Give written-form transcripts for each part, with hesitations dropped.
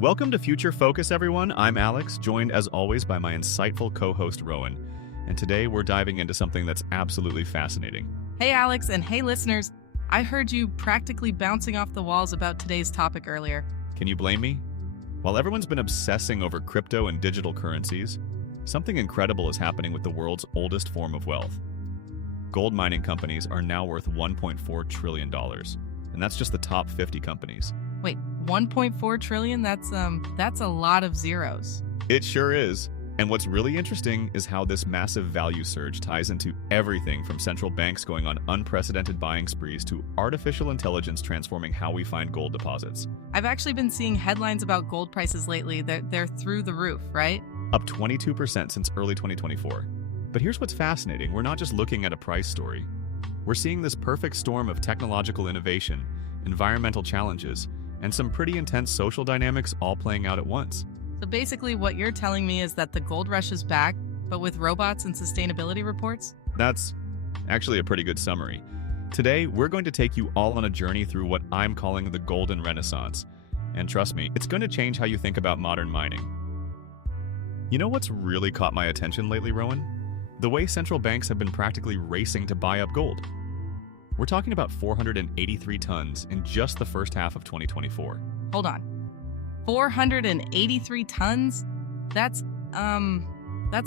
Welcome to Future Focus, everyone. I'm Alex, joined as always by my insightful co-host Rowan. And today we're diving into something that's absolutely fascinating. Hey, Alex, and hey, listeners. I heard you practically bouncing off the walls about today's topic earlier. Can you blame me? While everyone's been obsessing over crypto and digital currencies, something incredible is happening with the world's oldest form of wealth. Gold mining companies are now worth $1.4 trillion, and that's just the top 50 companies. Wait, 1.4 trillion? That's a lot of zeros. It sure is. And what's really interesting is how this massive value surge ties into everything from central banks going on unprecedented buying sprees to artificial intelligence transforming how we find gold deposits. I've actually been seeing headlines about gold prices lately. They're through the roof, right? Up 22% since early 2024. But here's what's fascinating. We're not just looking at a price story. We're seeing this perfect storm of technological innovation, environmental challenges, and some pretty intense social dynamics all playing out at once. So basically what you're telling me is that the gold rush is back, but with robots and sustainability reports? That's actually a pretty good summary. Today, we're going to take you all on a journey through what I'm calling the Golden Renaissance. And trust me, it's going to change how you think about modern mining. You know what's really caught my attention lately, Rowan? The way central banks have been practically racing to buy up gold. We're talking about 483 tons in just the first half of 2024. Hold on. 483 tons? That's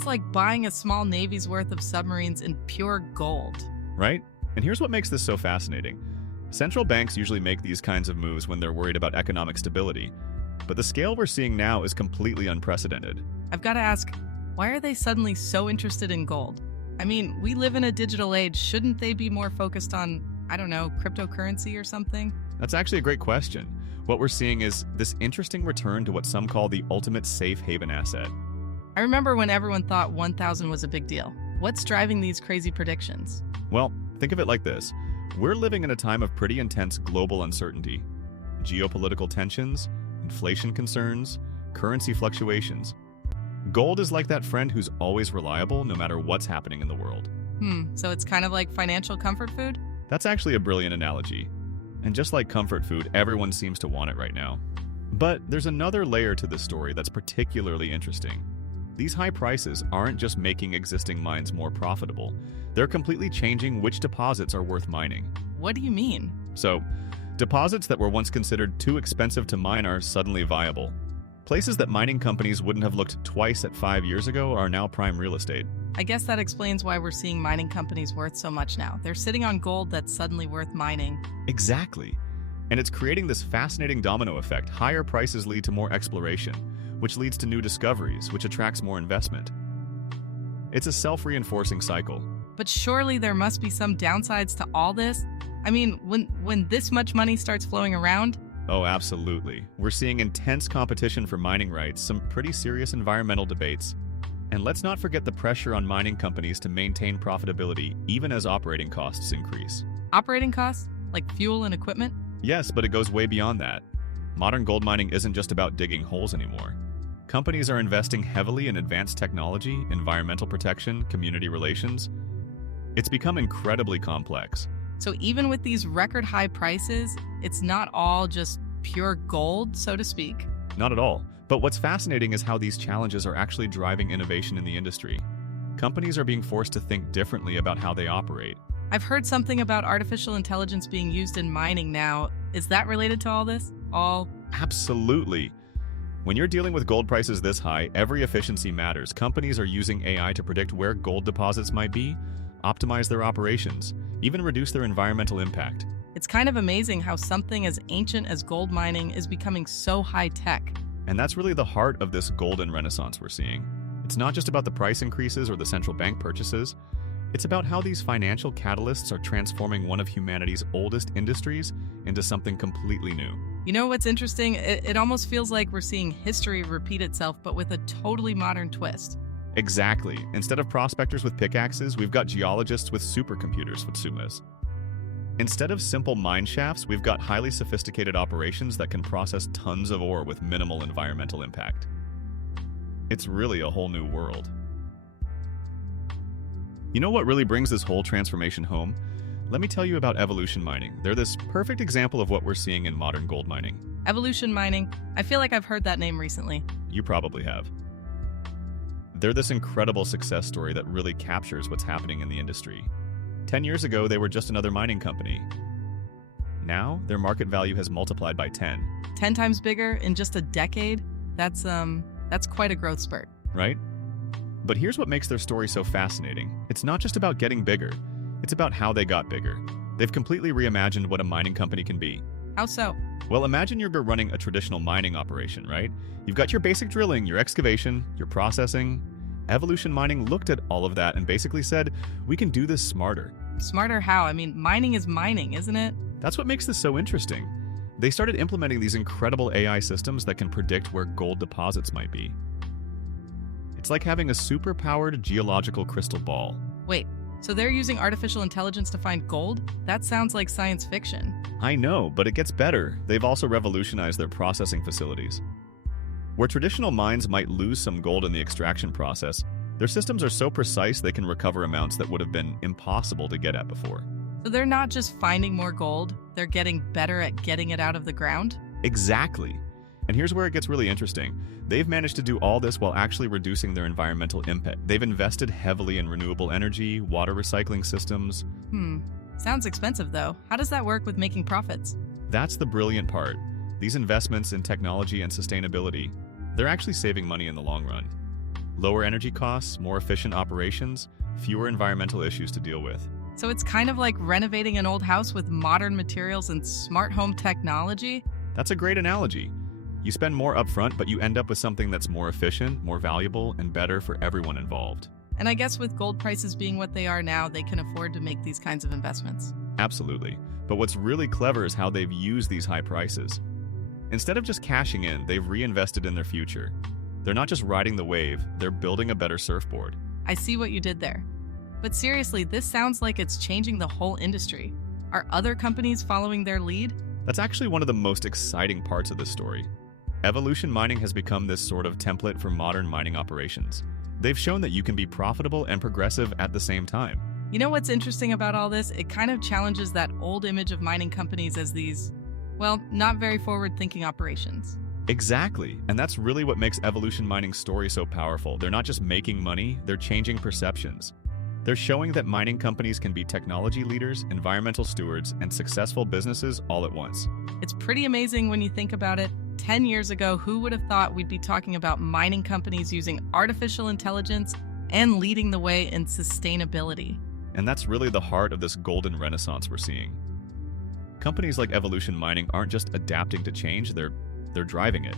like buying a small navy's worth of submarines in pure gold. Right? And here's what makes this so fascinating. Central banks usually make these kinds of moves when they're worried about economic stability. But the scale we're seeing now is completely unprecedented. I've got to ask, why are they suddenly so interested in gold? I mean, we live in a digital age. Shouldn't they be more focused on, I don't know, cryptocurrency or something? That's actually a great question. What we're seeing is this interesting return to what some call the ultimate safe haven asset. I remember when everyone thought 1,000 was a big deal. What's driving these crazy predictions? Well, think of it like this. We're living in a time of pretty intense global uncertainty. Geopolitical tensions, inflation concerns, currency fluctuations. Gold is like that friend who's always reliable no matter what's happening in the world. So it's kind of like financial comfort food? That's actually a brilliant analogy. And just like comfort food, everyone seems to want it right now. But there's another layer to this story that's particularly interesting. These high prices aren't just making existing mines more profitable. They're completely changing which deposits are worth mining. What do you mean? So, deposits that were once considered too expensive to mine are suddenly viable. Places that mining companies wouldn't have looked twice at 5 years ago are now prime real estate. I guess that explains why we're seeing mining companies worth so much now. They're sitting on gold that's suddenly worth mining. Exactly. And it's creating this fascinating domino effect. Higher prices lead to more exploration, which leads to new discoveries, which attracts more investment. It's a self-reinforcing cycle. But surely there must be some downsides to all this? I mean, when this much money starts flowing around? Oh, absolutely. We're seeing intense competition for mining rights, some pretty serious environmental debates. And let's not forget the pressure on mining companies to maintain profitability even as operating costs increase. Operating costs? Like fuel and equipment? Yes, but it goes way beyond that. Modern gold mining isn't just about digging holes anymore. Companies are investing heavily in advanced technology, environmental protection, community relations. It's become incredibly complex. So even with these record high prices, it's not all just pure gold, so to speak. Not at all. But what's fascinating is how these challenges are actually driving innovation in the industry. Companies are being forced to think differently about how they operate. I've heard something about artificial intelligence being used in mining now. Is that related to all this? Absolutely. When you're dealing with gold prices this high, every efficiency matters. Companies are using AI to predict where gold deposits might be, optimize their operations, even reduce their environmental impact. It's kind of amazing how something as ancient as gold mining is becoming so high-tech. And that's really the heart of this golden renaissance we're seeing. It's not just about the price increases or the central bank purchases. It's about how these financial catalysts are transforming one of humanity's oldest industries into something completely new. You know what's interesting? It almost feels like we're seeing history repeat itself, but with a totally modern twist. Exactly. Instead of prospectors with pickaxes, we've got geologists with supercomputers, Futsumas. Instead of simple mine shafts, we've got highly sophisticated operations that can process tons of ore with minimal environmental impact. It's really a whole new world. You know what really brings this whole transformation home? let me tell you about Evolution Mining. They're this perfect example of what we're seeing in modern gold mining. Evolution Mining. I feel like I've heard that name recently. You probably have. They're this incredible success story that really captures what's happening in the industry. 10 years ago, they were just another mining company. Now, their market value has multiplied by 10. 10 times bigger in just a decade? That's quite a growth spurt. Right? But here's what makes their story so fascinating. It's not just about getting bigger. It's about how they got bigger. They've completely reimagined what a mining company can be. How so? Well, imagine you're running a traditional mining operation, right? You've got your basic drilling, your excavation, your processing. Evolution Mining looked at all of that and basically said, we can do this smarter. Smarter how? I mean, mining is mining, isn't it? That's what makes this so interesting. They started implementing these incredible AI systems that can predict where gold deposits might be. It's like having a super-powered geological crystal ball. Wait, so they're using artificial intelligence to find gold? That sounds like science fiction. I know, but it gets better. They've also revolutionized their processing facilities. Where traditional mines might lose some gold in the extraction process, their systems are so precise they can recover amounts that would have been impossible to get at before. So they're not just finding more gold, they're getting better at getting it out of the ground? Exactly. And here's where it gets really interesting. They've managed to do all this while actually reducing their environmental impact. They've invested heavily in renewable energy, water recycling systems. Sounds expensive though. How does that work with making profits? That's the brilliant part. These investments in technology and sustainability, they're actually saving money in the long run. Lower energy costs, more efficient operations, fewer environmental issues to deal with. So it's kind of like renovating an old house with modern materials and smart home technology? That's a great analogy. You spend more upfront, but you end up with something that's more efficient, more valuable, and better for everyone involved. And I guess with gold prices being what they are now, they can afford to make these kinds of investments. Absolutely. But what's really clever is how they've used these high prices. Instead of just cashing in, they've reinvested in their future. They're not just riding the wave, they're building a better surfboard. I see what you did there. But seriously, this sounds like it's changing the whole industry. Are other companies following their lead? That's actually one of the most exciting parts of this story. Evolution Mining has become this sort of template for modern mining operations. They've shown that you can be profitable and progressive at the same time. You know what's interesting about all this? It kind of challenges that old image of mining companies as these, well, not very forward-thinking operations. Exactly, and that's really what makes Evolution Mining's story so powerful. They're not just making money, they're changing perceptions. They're showing that mining companies can be technology leaders, environmental stewards, and successful businesses all at once. It's pretty amazing when you think about it. 10 years ago, who would have thought we'd be talking about mining companies using artificial intelligence and leading the way in sustainability? And that's really the heart of this golden renaissance we're seeing. Companies like Evolution Mining aren't just adapting to change, they're driving it.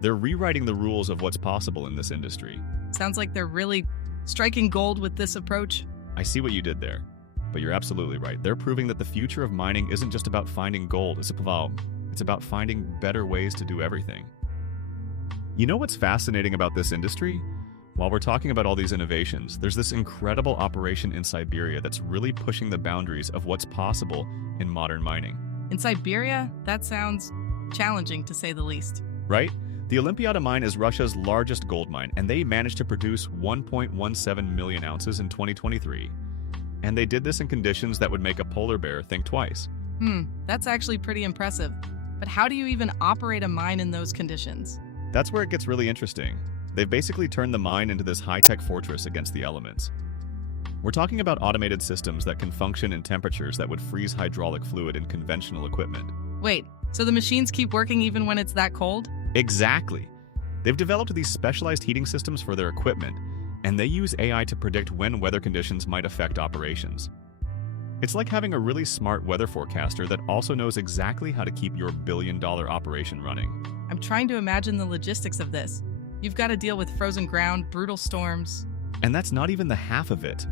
They're rewriting the rules of what's possible in this industry. Sounds like they're really striking gold with this approach. I see what you did there, but you're absolutely right. They're proving that the future of mining isn't just about finding gold, it's about finding better ways to do everything. You know what's fascinating about this industry? While we're talking about all these innovations, there's this incredible operation in Siberia that's really pushing the boundaries of what's possible in modern mining. In Siberia? That sounds challenging, to say the least. Right? The Olympiata Mine is Russia's largest gold mine, and they managed to produce 1.17 million ounces in 2023. And they did this in conditions that would make a polar bear think twice. That's actually pretty impressive. But how do you even operate a mine in those conditions? That's where it gets really interesting. They've basically turned the mine into this high-tech fortress against the elements. We're talking about automated systems that can function in temperatures that would freeze hydraulic fluid in conventional equipment. Wait, so the machines keep working even when it's that cold? Exactly. They've developed these specialized heating systems for their equipment, and they use AI to predict when weather conditions might affect operations. It's like having a really smart weather forecaster that also knows exactly how to keep your billion-dollar operation running. I'm trying to imagine the logistics of this. You've got to deal with frozen ground, brutal storms. And that's not even the half of it.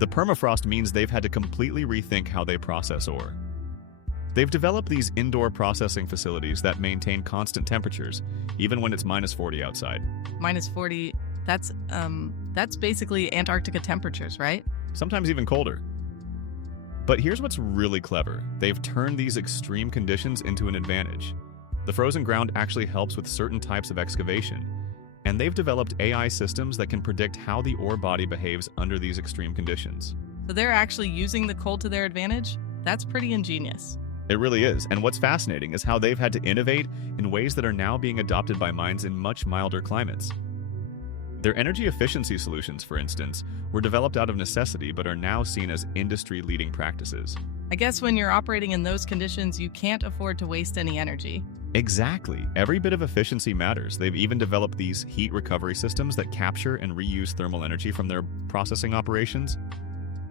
The permafrost means they've had to completely rethink how they process ore. They've developed these indoor processing facilities that maintain constant temperatures, even when it's -40 outside. -40, that's basically Antarctica temperatures, right? Sometimes even colder. But here's what's really clever. They've turned these extreme conditions into an advantage. The frozen ground actually helps with certain types of excavation, and they've developed AI systems that can predict how the ore body behaves under these extreme conditions. So they're actually using the cold to their advantage? That's pretty ingenious. It really is, and what's fascinating is how they've had to innovate in ways that are now being adopted by mines in much milder climates. Their energy efficiency solutions, for instance, were developed out of necessity but are now seen as industry-leading practices. I guess when you're operating in those conditions, you can't afford to waste any energy. Exactly. Every bit of efficiency matters. They've even developed these heat recovery systems that capture and reuse thermal energy from their processing operations.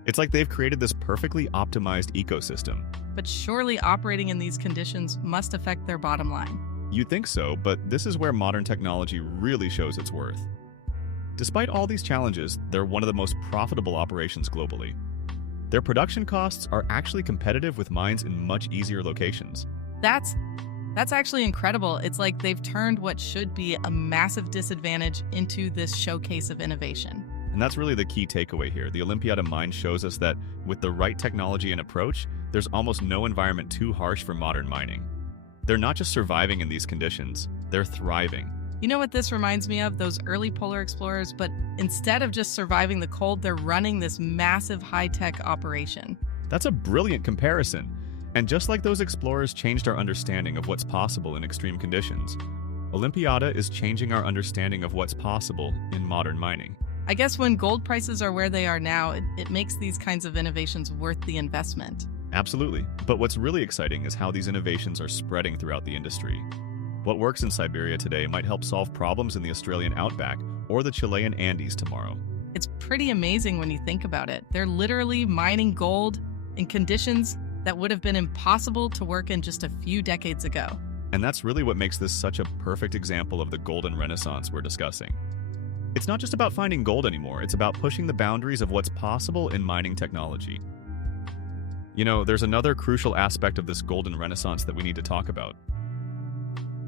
It's like they've created this perfectly optimized ecosystem. But surely operating in these conditions must affect their bottom line. You'd think so, but this is where modern technology really shows its worth. Despite all these challenges, they're one of the most profitable operations globally. Their production costs are actually competitive with mines in much easier locations. That's actually incredible. It's like they've turned what should be a massive disadvantage into this showcase of innovation. And that's really the key takeaway here. The Olympiata Mine shows us that with the right technology and approach, there's almost no environment too harsh for modern mining. They're not just surviving in these conditions, they're thriving. You know what this reminds me of? Those early polar explorers, but instead of just surviving the cold, they're running this massive high-tech operation. That's a brilliant comparison. And just like those explorers changed our understanding of what's possible in extreme conditions, Olympiata is changing our understanding of what's possible in modern mining. I guess when gold prices are where they are now, it makes these kinds of innovations worth the investment. Absolutely. But what's really exciting is how these innovations are spreading throughout the industry. What works in Siberia today might help solve problems in the Australian outback or the Chilean Andes tomorrow. It's pretty amazing when you think about it. They're literally mining gold in conditions that would have been impossible to work in just a few decades ago. And that's really what makes this such a perfect example of the golden renaissance we're discussing. It's not just about finding gold anymore, it's about pushing the boundaries of what's possible in mining technology. You know, there's another crucial aspect of this golden renaissance that we need to talk about.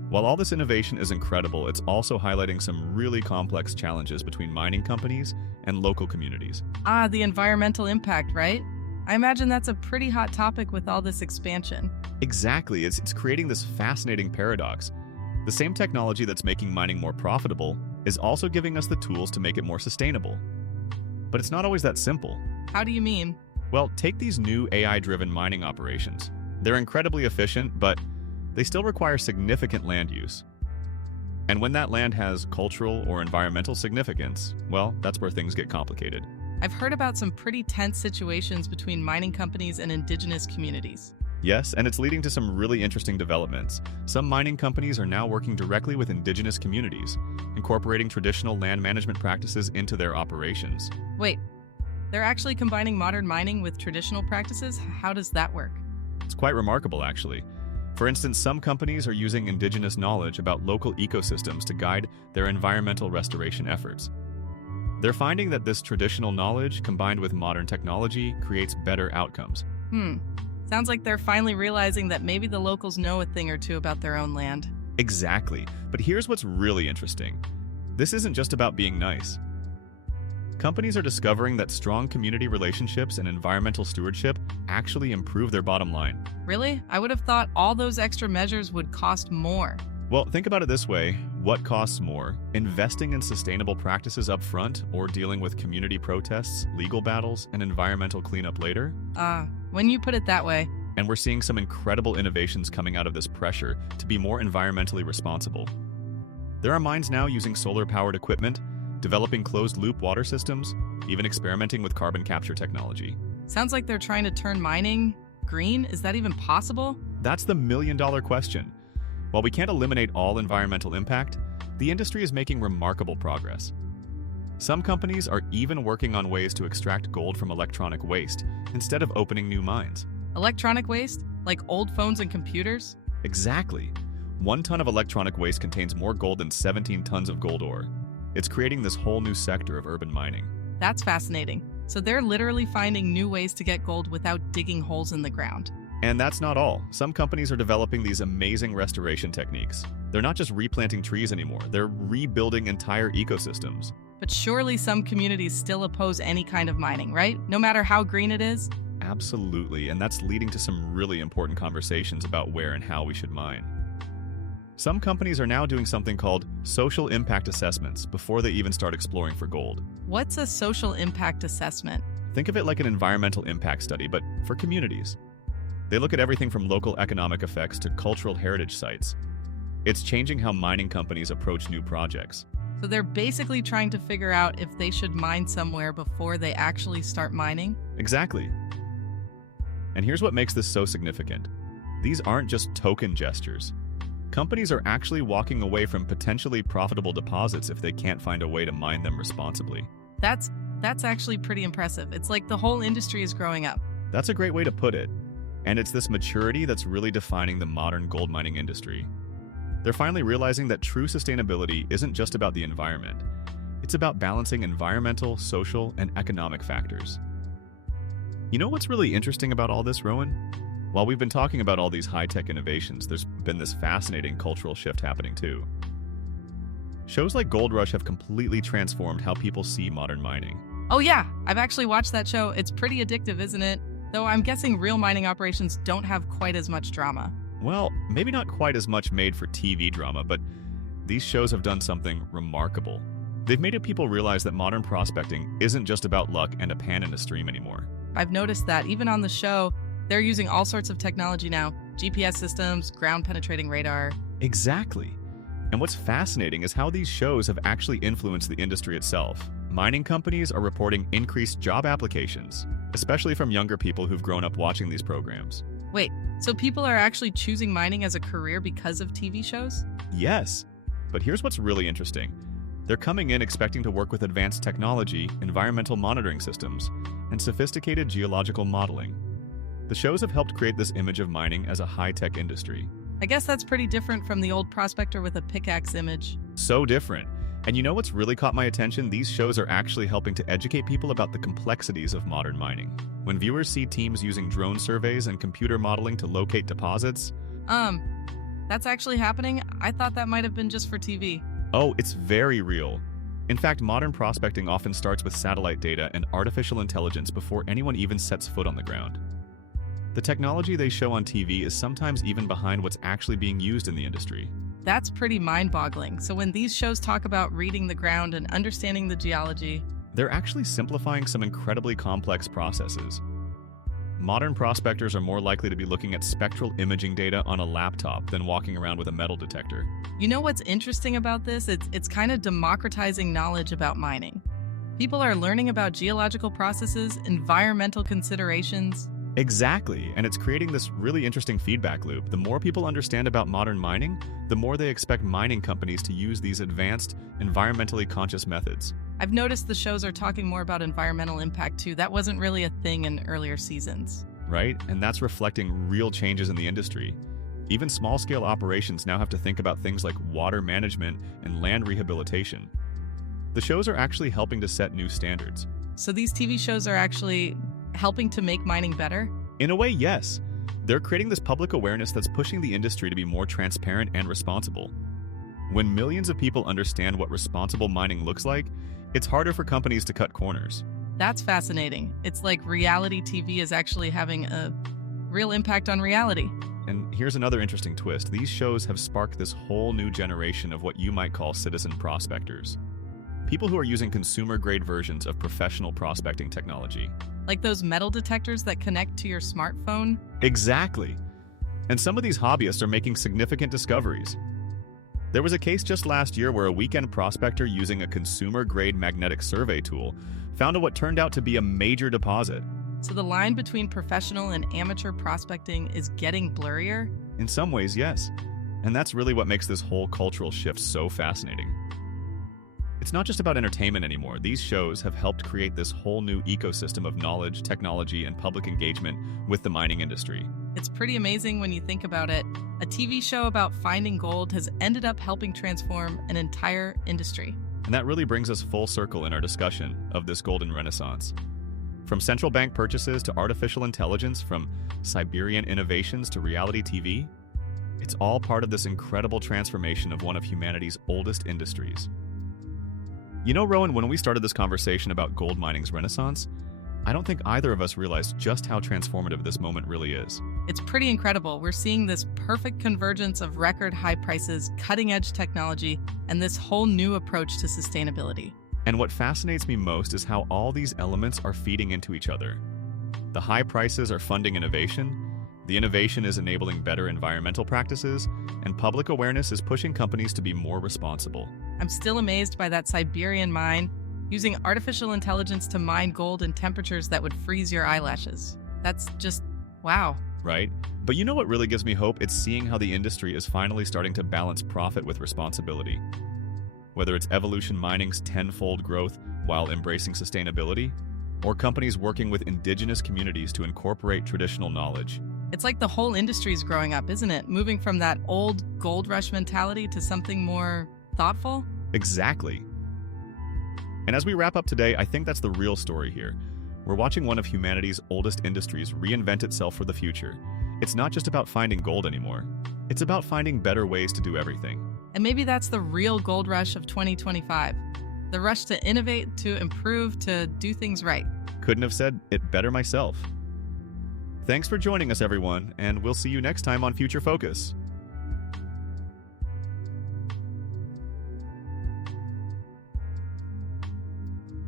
While all this innovation is incredible, it's also highlighting some really complex challenges between mining companies and local communities. The environmental impact, right? I imagine that's a pretty hot topic with all this expansion. Exactly, it's creating this fascinating paradox. The same technology that's making mining more profitable is also giving us the tools to make it more sustainable. But it's not always that simple. How do you mean? Well, take these new AI-driven mining operations. They're incredibly efficient, but they still require significant land use. And when that land has cultural or environmental significance, well, that's where things get complicated. I've heard about some pretty tense situations between mining companies and indigenous communities. Yes, and it's leading to some really interesting developments. Some mining companies are now working directly with indigenous communities, incorporating traditional land management practices into their operations. Wait, they're actually combining modern mining with traditional practices? How does that work? It's quite remarkable, actually. For instance, some companies are using indigenous knowledge about local ecosystems to guide their environmental restoration efforts. They're finding that this traditional knowledge, combined with modern technology, creates better outcomes. Sounds like they're finally realizing that maybe the locals know a thing or two about their own land. Exactly. But here's what's really interesting. This isn't just about being nice. Companies are discovering that strong community relationships and environmental stewardship actually improve their bottom line. Really? I would have thought all those extra measures would cost more. Well, think about it this way. What costs more? Investing in sustainable practices up front or dealing with community protests, legal battles, and environmental cleanup later? When you put it that way. And we're seeing some incredible innovations coming out of this pressure to be more environmentally responsible. There are mines now using solar-powered equipment, developing closed-loop water systems, even experimenting with carbon capture technology. Sounds like they're trying to turn mining green. Is that even possible? That's the million-dollar question. While we can't eliminate all environmental impact, the industry is making remarkable progress. Some companies are even working on ways to extract gold from electronic waste instead of opening new mines. Electronic waste? Like old phones and computers? Exactly. 1 ton of electronic waste contains more gold than 17 tons of gold ore. It's creating this whole new sector of urban mining. That's fascinating. So they're literally finding new ways to get gold without digging holes in the ground. And that's not all. Some companies are developing these amazing restoration techniques. They're not just replanting trees anymore, they're rebuilding entire ecosystems. But surely some communities still oppose any kind of mining, right? No matter how green it is? Absolutely, and that's leading to some really important conversations about where and how we should mine. Some companies are now doing something called social impact assessments before they even start exploring for gold. What's a social impact assessment? Think of it like an environmental impact study, but for communities. They look at everything from local economic effects to cultural heritage sites. It's changing how mining companies approach new projects. So they're basically trying to figure out if they should mine somewhere before they actually start mining? Exactly. And here's what makes this so significant. These aren't just token gestures. Companies are actually walking away from potentially profitable deposits if they can't find a way to mine them responsibly. That's actually pretty impressive. It's like the whole industry is growing up. That's a great way to put it. And it's this maturity that's really defining the modern gold mining industry. They're finally realizing that true sustainability isn't just about the environment. It's about balancing environmental, social, and economic factors. You know what's really interesting about all this, Rowan? While we've been talking about all these high-tech innovations, there's been this fascinating cultural shift happening too. Shows like Gold Rush have completely transformed how people see modern mining. Oh yeah, I've actually watched that show. It's pretty addictive, isn't it? Though I'm guessing real mining operations don't have quite as much drama. Well, maybe not quite as much made for TV drama, but these shows have done something remarkable. They've made people realize that modern prospecting isn't just about luck and a pan in a stream anymore. I've noticed that even on the show, they're using all sorts of technology now. GPS systems, ground-penetrating radar. Exactly. And what's fascinating is how these shows have actually influenced the industry itself. Mining companies are reporting increased job applications, especially from younger people who've grown up watching these programs. Wait, so people are actually choosing mining as a career because of TV shows? Yes. But here's what's really interesting. They're coming in expecting to work with advanced technology, environmental monitoring systems, and sophisticated geological modeling. The shows have helped create this image of mining as a high-tech industry. I guess that's pretty different from the old prospector with a pickaxe image. So different. And you know what's really caught my attention? These shows are actually helping to educate people about the complexities of modern mining. When viewers see teams using drone surveys and computer modeling to locate deposits... That's actually happening? I thought that might have been just for TV. Oh, it's very real. In fact, modern prospecting often starts with satellite data and artificial intelligence before anyone even sets foot on the ground. The technology they show on TV is sometimes even behind what's actually being used in the industry. That's pretty mind-boggling. So when these shows talk about reading the ground and understanding the geology, they're actually simplifying some incredibly complex processes. Modern prospectors are more likely to be looking at spectral imaging data on a laptop than walking around with a metal detector. You know what's interesting about this? It's kind of democratizing knowledge about mining. People are learning about geological processes, environmental considerations. Exactly, and it's creating this really interesting feedback loop. The more people understand about modern mining, the more they expect mining companies to use these advanced, environmentally conscious methods. I've noticed the shows are talking more about environmental impact too. That wasn't really a thing in earlier seasons. Right? And that's reflecting real changes in the industry. Even small-scale operations now have to think about things like water management and land rehabilitation. The shows are actually helping to set new standards. So these TV shows are actually helping to make mining better? In a way, yes. They're creating this public awareness that's pushing the industry to be more transparent and responsible. When millions of people understand what responsible mining looks like, it's harder for companies to cut corners. That's fascinating. It's like reality TV is actually having a real impact on reality. And here's another interesting twist. These shows have sparked this whole new generation of what you might call citizen prospectors. People who are using consumer-grade versions of professional prospecting technology. Like those metal detectors that connect to your smartphone? Exactly. And some of these hobbyists are making significant discoveries. There was a case just last year where a weekend prospector using a consumer-grade magnetic survey tool found what turned out to be a major deposit. So the line between professional and amateur prospecting is getting blurrier? In some ways, yes. And that's really what makes this whole cultural shift so fascinating. It's not just about entertainment anymore. These shows have helped create this whole new ecosystem of knowledge, technology, and public engagement with the mining industry. It's pretty amazing when you think about it. A TV show about finding gold has ended up helping transform an entire industry. And that really brings us full circle in our discussion of this golden renaissance. From central bank purchases to artificial intelligence, from Siberian innovations to reality TV, it's all part of this incredible transformation of one of humanity's oldest industries. You know, Rowan, when we started this conversation about gold mining's renaissance, I don't think either of us realized just how transformative this moment really is. It's pretty incredible. We're seeing this perfect convergence of record high prices, cutting-edge technology, and this whole new approach to sustainability. And what fascinates me most is how all these elements are feeding into each other. The high prices are funding innovation, The innovation is enabling better environmental practices, and public awareness is pushing companies to be more responsible. I'm still amazed by that Siberian mine using artificial intelligence to mine gold in temperatures that would freeze your eyelashes. That's just wow. Right? But you know what really gives me hope? It's seeing how the industry is finally starting to balance profit with responsibility. Whether it's Evolution Mining's tenfold growth while embracing sustainability, or companies working with indigenous communities to incorporate traditional knowledge. It's like the whole industry's growing up, isn't it? Moving from that old gold rush mentality to something more thoughtful? Exactly. And as we wrap up today, I think that's the real story here. We're watching one of humanity's oldest industries reinvent itself for the future. It's not just about finding gold anymore. It's about finding better ways to do everything. And maybe that's the real gold rush of 2025. The rush to innovate, to improve, to do things right. Couldn't have said it better myself. Thanks for joining us, everyone, and we'll see you next time on Future Focus.